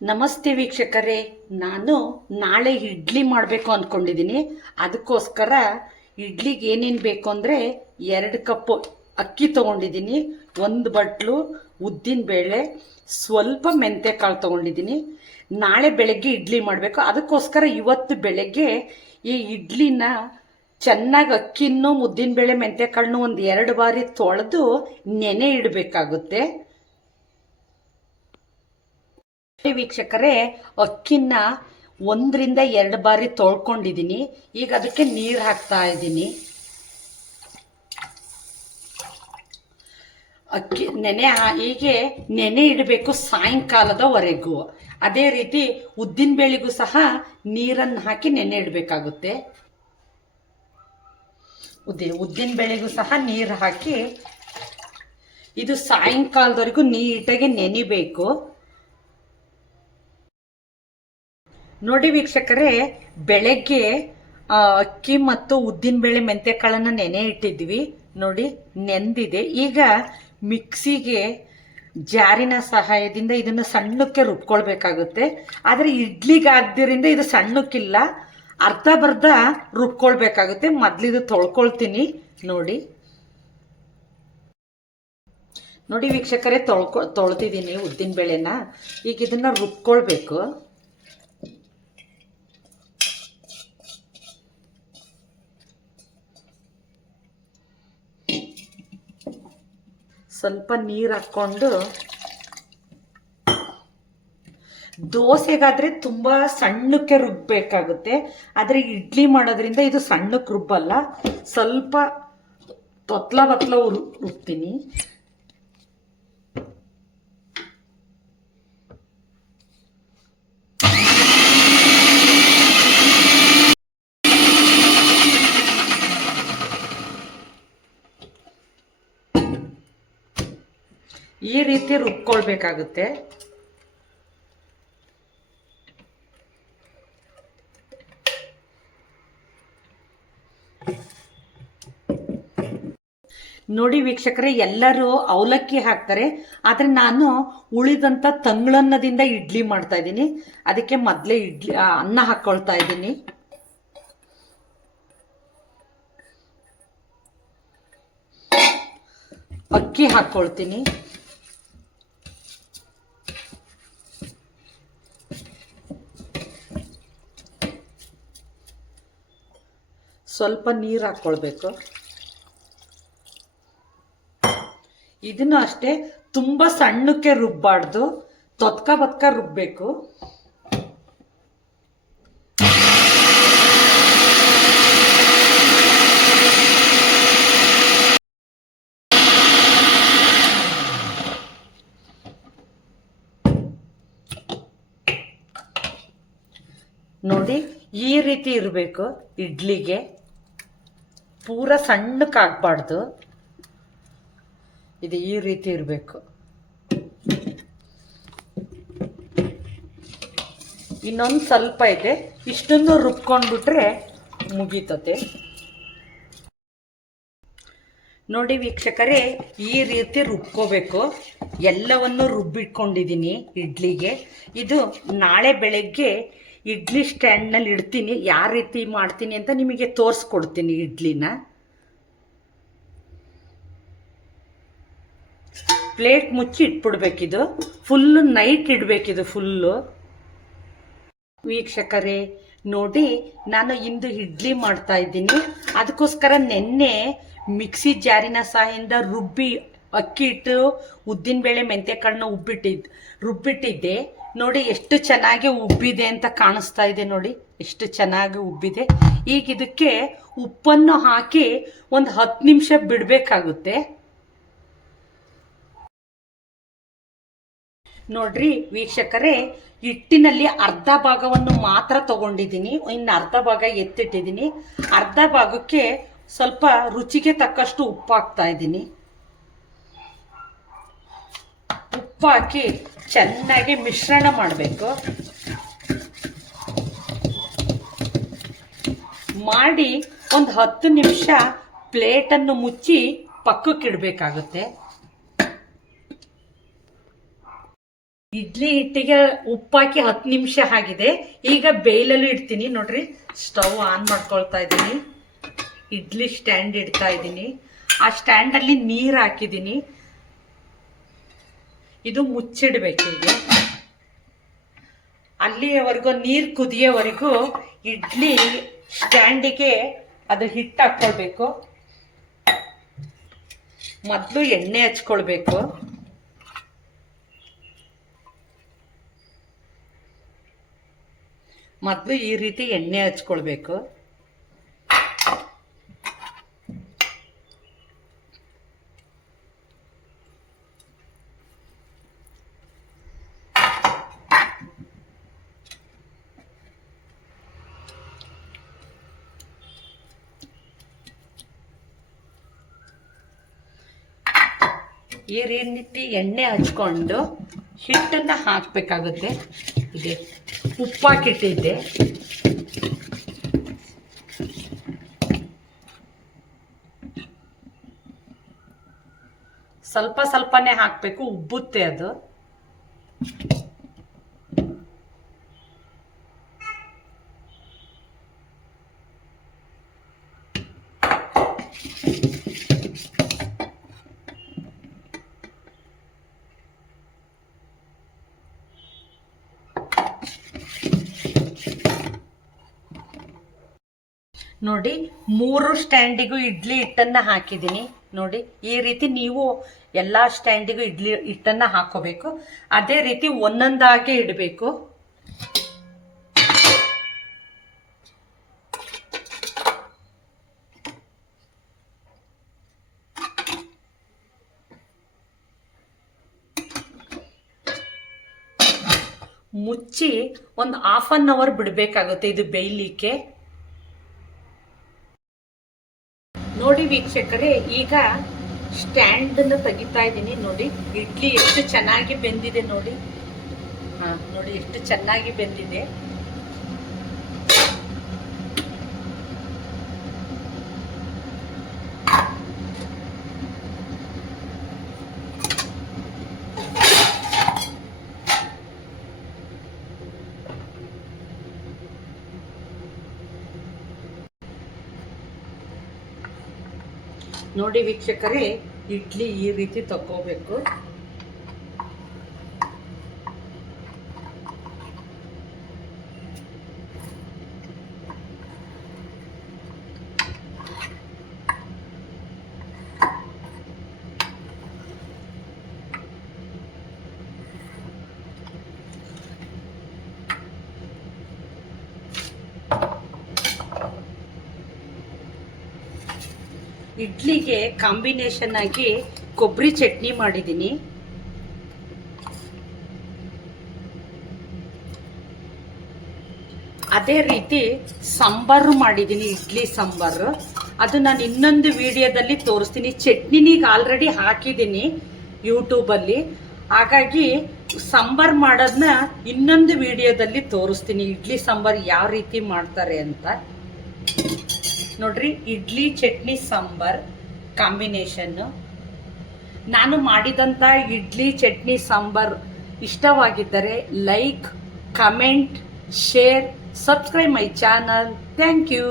ನಮಸ್ತೆ ವೀಕ್ಷಕರೇ, ನಾನು ನಾಳೆ ಇಡ್ಲಿ ಮಾಡಬೇಕು ಅಂದ್ಕೊಂಡಿದ್ದೀನಿ. ಅದಕ್ಕೋಸ್ಕರ ಇಡ್ಲಿಗೆ ಏನೇನು ಬೇಕು ಅಂದರೆ 2 ಕಪ್ಪು ಅಕ್ಕಿ ತೊಗೊಂಡಿದ್ದೀನಿ, 1 ಬಟ್ಲು ಉದ್ದಿನಬೇಳೆ, ಸ್ವಲ್ಪ ಮೆಂತ್ಯಕಾಳು ತೊಗೊಂಡಿದ್ದೀನಿ. ನಾಳೆ ಬೆಳಗ್ಗೆ ಇಡ್ಲಿ ಮಾಡಬೇಕು. ಅದಕ್ಕೋಸ್ಕರ ಇವತ್ತು ಬೆಳಗ್ಗೆ ಈ ಇಡ್ಲಿನ ಚೆನ್ನಾಗಿ ಅಕ್ಕಿನೂ ಉದ್ದಿನಬೇಳೆ ಮೆಂತ್ಯಕಾಳನ್ನು 1-2 ಬಾರಿ ತೊಳೆದು ನೆನೆ ಇಡಬೇಕಾಗುತ್ತೆ. ವೀಕ್ಷಕರೇ, ಅಕ್ಕಿನ 1-2 ಬಾರಿ ತೊಳ್ಕೊಂಡಿದ್ದೀನಿ. ಈಗ ಅದಕ್ಕೆ ನೀರು ಹಾಕ್ತಾ ಇದ್ದೀನಿ. ಅಕ್ಕಿ ಹೀಗೆ ನೆನೆ ಇಡಬೇಕು ಸಾಯಂಕಾಲದವರೆಗೂ. ಅದೇ ರೀತಿ ಉದ್ದಿನಬೇಳೆಗೂ ಸಹ ನೀರನ್ನು ಹಾಕಿ ನೆನೆ ಇಡಬೇಕಾಗುತ್ತೆ. ಉದ್ದಿನಬೇಳೆಗೂ ಸಹ ನೀರು ಹಾಕಿ ಇದು ಸಾಯಂಕಾಲದವರೆಗೂ ನೀಟಾಗಿ ನೆನಿಬೇಕು. ನೋಡಿ ವೀಕ್ಷಕರೇ, ಬೆಳಗ್ಗೆ ಅಕ್ಕಿ ಮತ್ತು ಉದ್ದಿನಬೇಳೆ ಮೆಂತ್ಯಕಾಳನ್ನು ನೆನೆ ಇಟ್ಟಿದ್ವಿ. ನೋಡಿ, ನೆಂದಿದೆ. ಈಗ ಮಿಕ್ಸಿಗೆ ಜಾರಿನ ಸಹಾಯದಿಂದ ಇದನ್ನು ಸಣ್ಣಕ್ಕೆ ರುಬ್ಕೊಳ್ಬೇಕಾಗುತ್ತೆ. ಆದರೆ ಇಡ್ಲಿಗೆ ಆದ್ದರಿಂದ ಇದು ಸಣ್ಣಕ್ಕಿಲ್ಲ, ಅರ್ಧ ರುಬ್ಕೊಳ್ಬೇಕಾಗುತ್ತೆ. ಮೊದಲಿದು ತೊಳ್ಕೊಳ್ತೀನಿ. ನೋಡಿ ವೀಕ್ಷಕರೇ, ತೊಳೆದಿದ್ದೀನಿ ಉದ್ದಿನಬೇಳೆನ. ಈಗ ಇದನ್ನು ರುಬ್ಕೊಳ್ಬೇಕು. ಸ್ವಲ್ಪ ನೀರು ಹಾಕ್ಕೊಂಡು, ದೋಸೆಗಾದರೆ ತುಂಬ ಸಣ್ಣಕ್ಕೆ ರುಬ್ಬಬೇಕಾಗುತ್ತೆ. ಆದರೆ ಇಡ್ಲಿ ಮಾಡೋದ್ರಿಂದ ಇದು ಸಣ್ಣಕ್ಕೆ ರುಬ್ಬಲ್ಲ, ಸ್ವಲ್ಪ ಬತ್ಲ ರುಬ್ತೀನಿ. ಈ ರೀತಿ ರುಬ್ಕೊಳ್ಬೇಕಾಗುತ್ತೆ. ನೋಡಿ ವೀಕ್ಷಕರೇ, ಎಲ್ಲರೂ ಅವಲಕ್ಕಿ ಹಾಕ್ತಾರೆ, ಆದರೆ ನಾನು ಉಳಿದಂಥ ತಂಗ್ಳನ್ನದಿಂದ ಇಡ್ಲಿ ಮಾಡ್ತಾ ಇದ್ದೀನಿ. ಅದಕ್ಕೆ ಮೊದಲೇ ಅನ್ನ ಹಾಕ್ಕೊಳ್ತಾ ಇದ್ದೀನಿ. ಅಕ್ಕಿ ಹಾಕ್ಕೊಳ್ತೀನಿ. ಸ್ವಲ್ಪ ನೀರು ಹಾಕ್ಕೊಳ್ಬೇಕು. ಇದನ್ನು ಅಷ್ಟೇ, ತುಂಬ ಸಣ್ಣಕ್ಕೆ ರುಬ್ಬಾರ್ದು, ಬತ್ಕ ರುಬ್ಬಬೇಕು. ನೋಡಿ, ಈ ರೀತಿ ಇರಬೇಕು ಇಡ್ಲಿಗೆ. ಪೂರ ಸಣ್ಣಕ್ಕೆ ಹಾಕ್ಬಾರ್ದು, ಇದು ಈ ರೀತಿ ಇರಬೇಕು. ಇನ್ನೊಂದು ಸ್ವಲ್ಪ ಇದೆ, ಇಷ್ಟನ್ನು ರುಬ್ಕೊಂಡ್ಬಿಟ್ರೆ ಮುಗೀತತೆ. ನೋಡಿ ವೀಕ್ಷಕರೇ, ಈ ರೀತಿ ರುಬ್ಕೋಬೇಕು. ಎಲ್ಲವನ್ನು ರುಬ್ಬಿಟ್ಕೊಂಡಿದ್ದೀನಿ ಇಡ್ಲಿಗೆ. ಇದು ನಾಳೆ ಬೆಳಗ್ಗೆ ಇಡ್ಲಿ ಸ್ಟ್ಯಾಂಡ್ನಲ್ಲಿ ಇಡ್ತೀನಿ. ಯಾವ ರೀತಿ ಮಾಡ್ತೀನಿ ಅಂತ ನಿಮಗೆ ತೋರಿಸ್ಕೊಡ್ತೀನಿ. ಇಡ್ಲಿನ ಪ್ಲೇಟ್ ಮುಚ್ಚಿ ಇಟ್ಬಿಡ್ಬೇಕಿದು. ಫುಲ್ಲು ನೈಟ್ ಇಡಬೇಕಿದು ಫುಲ್ಲು. ವೀಕ್ಷಕರೇ ನೋಡಿ, ನಾನು ಇಂದು ಇಡ್ಲಿ ಮಾಡ್ತಾ ಇದ್ದೀನಿ. ಅದಕ್ಕೋಸ್ಕರ ನೆನ್ನೆ ಮಿಕ್ಸಿ ಜಾರಿನ ಸಹಾಯದಿಂದ ಅಕ್ಕಿ ಹಿಟ್ಟು ಉದ್ದಿನಬೇಳೆ ಮೆಂತ್ಯಕಾಳನ್ನ ರುಬ್ಬಿಟ್ಟಿದ್ದೆ. ನೋಡಿ ಎಷ್ಟು ಚೆನ್ನಾಗಿ ಉಬ್ಬಿದೆ ಅಂತ ಕಾಣಿಸ್ತಾ ಇದೆ. ನೋಡಿ ಎಷ್ಟು ಚೆನ್ನಾಗಿ ಉಬ್ಬಿದೆ. ಈಗ ಇದಕ್ಕೆ ಉಪ್ಪನ್ನು ಹಾಕಿ 10 ನಿಮಿಷ ಬಿಡಬೇಕಾಗುತ್ತೆ. ನೋಡ್ರಿ ವೀಕ್ಷಕರೇ, ಹಿಟ್ಟಿನಲ್ಲಿ ಅರ್ಧ ಭಾಗವನ್ನು ಮಾತ್ರ ತಗೊಂಡಿದ್ದೀನಿ, ಇನ್ನು ಅರ್ಧ ಭಾಗ ಎತ್ತಿಟ್ಟಿದ್ದೀನಿ. ಅರ್ಧ ಭಾಗಕ್ಕೆ ಸ್ವಲ್ಪ ರುಚಿಗೆ ತಕ್ಕಷ್ಟು ಉಪ್ಪು ಹಾಕ್ತಾ ಇದ್ದೀನಿ. ಉಪ್ಪು ಹಾಕಿ ಚೆನ್ನಾಗಿ ಮಿಶ್ರಣ ಮಾಡಬೇಕು. ಮಾಡಿ 10 ನಿಮಿಷ ಪ್ಲೇಟನ್ನು ಮುಚ್ಚಿ ಪಕ್ಕಕ್ಕಿಡಬೇಕಾಗುತ್ತೆ. ಇಡ್ಲಿ ಹಿಟ್ಟಿಗೆ ಉಪ್ಪಾಕಿ 10 ನಿಮಿಷ ಆಗಿದೆ. ಈಗ ಬೇಯ್ಲಲ್ಲೂ ಇಡ್ತೀನಿ. ನೋಡ್ರಿ, ಸ್ಟವ್ ಆನ್ ಮಾಡ್ಕೊಳ್ತಾ ಇದ್ದೀನಿ. ಇಡ್ಲಿ ಸ್ಟ್ಯಾಂಡ್ ಇಡ್ತಾ ಇದ್ದೀನಿ. ಆ ಸ್ಟ್ಯಾಂಡಲ್ಲಿ ನೀರು ಹಾಕಿದ್ದೀನಿ. ಇದು ಮುಚ್ಚಿಡ್ಬೇಕು. ಈಗ ಅಲ್ಲಿಯವರೆಗೂ ನೀರು ಕುದಿಯೋವರೆಗೂ ಇಡ್ಲಿ ಸ್ಟ್ಯಾಂಡಿಗೆ ಅದು ಹಿಟ್ಟು ಹಾಕ್ಕೊಳ್ಬೇಕು. ಮೊದಲು ಎಣ್ಣೆ ಹಚ್ಕೊಳ್ಬೇಕು. ಮೊದಲು ಈ ರೀತಿ ಎಣ್ಣೆ ಹಚ್ಕೊಳ್ಬೇಕು. ಈ ರೀತಿ ಎಣ್ಣೆ ಹಚ್ಕೊಂಡು ಹಿಟ್ಟನ್ನ ಹಾಕಬೇಕಾಗುತ್ತೆ. ಇದೆ ಉಪ್ಪಾಕಿಟ್ಟಿದ್ದೆ. ಸ್ವಲ್ಪ ಸ್ವಲ್ಪನೇ ಹಾಕಬೇಕು, ಉಬ್ಬುತ್ತೆ ಅದು. ನೋಡಿ, 3 ಸ್ಟ್ಯಾಂಡಿಗೂ ಇಡ್ಲಿ ಹಿಟ್ಟನ್ನು ಹಾಕಿದ್ದೀನಿ. ನೋಡಿ, ಈ ರೀತಿ ನೀವು ಎಲ್ಲ ಸ್ಟ್ಯಾಂಡಿಗೂ ಇಡ್ಲಿ ಹಿಟ್ಟನ್ನು ಹಾಕೋಬೇಕು. ಅದೇ ರೀತಿ ಒಂದೊಂದಾಗೆ ಇಡಬೇಕು. ಮುಚ್ಚಿ ಒಂದು 1/2 ಅವರ್ ಬಿಡಬೇಕಾಗುತ್ತೆ ಇದು ಬೇಯಲಿಕ್ಕೆ. ನೋಡಿ ವೀಕ್ಷಕರೇ, ಈಗ ಸ್ಟ್ಯಾಂಡನ್ನು ತೆಗಿತಾ ಇದ್ದೀನಿ. ನೋಡಿ, ಇಡ್ಲಿ ಎಷ್ಟು ಚೆನ್ನಾಗಿ ಬೆಂದಿದೆ ನೋಡಿ. ನೋಡಿ ಎಷ್ಟು ಚೆನ್ನಾಗಿ ಬೆಂದಿದೆ. ನೋಡಿ ವೀಕ್ಷಕರೇ, ಇಡ್ಲಿ ಈ ರೀತಿ ತಗೋಬೇಕು. ಇಡ್ಲಿಗೆ ಕಾಂಬಿನೇಷನ್ ಆಗಿ ಕೊಬ್ಬರಿ ಚಟ್ನಿ ಮಾಡಿದ್ದೀನಿ. ಅದೇ ರೀತಿ ಸಾಂಬಾರು ಮಾಡಿದ್ದೀನಿ, ಇಡ್ಲಿ ಸಾಂಬಾರು. ಅದು ನಾನು ಇನ್ನೊಂದು ವಿಡಿಯೋದಲ್ಲಿ ತೋರಿಸ್ತೀನಿ. ಚಟ್ನಿನೀಗ ಆಲ್ರೆಡಿ ಹಾಕಿದ್ದೀನಿ ಯೂಟ್ಯೂಬಲ್ಲಿ. ಹಾಗಾಗಿ ಸಾಂಬಾರು ಮಾಡೋದನ್ನ ಇನ್ನೊಂದು ವಿಡಿಯೋದಲ್ಲಿ ತೋರಿಸ್ತೀನಿ, ಇಡ್ಲಿ ಸಾಂಬಾರು ಯಾವ ರೀತಿ ಮಾಡ್ತಾರೆ ಅಂತ. ನೋಡ್ರಿ, ಇಡ್ಲಿ ಚಟ್ನಿ ಸಾಂಬಾರ್ ಕಾಂಬಿನೇಷನ್ನು. ನಾನು ಮಾಡಿದಂಥ ಇಡ್ಲಿ ಚಟ್ನಿ ಸಾಂಬಾರ್ ಇಷ್ಟವಾಗಿದ್ದರೆ like, comment, share, subscribe my channel. Thank you.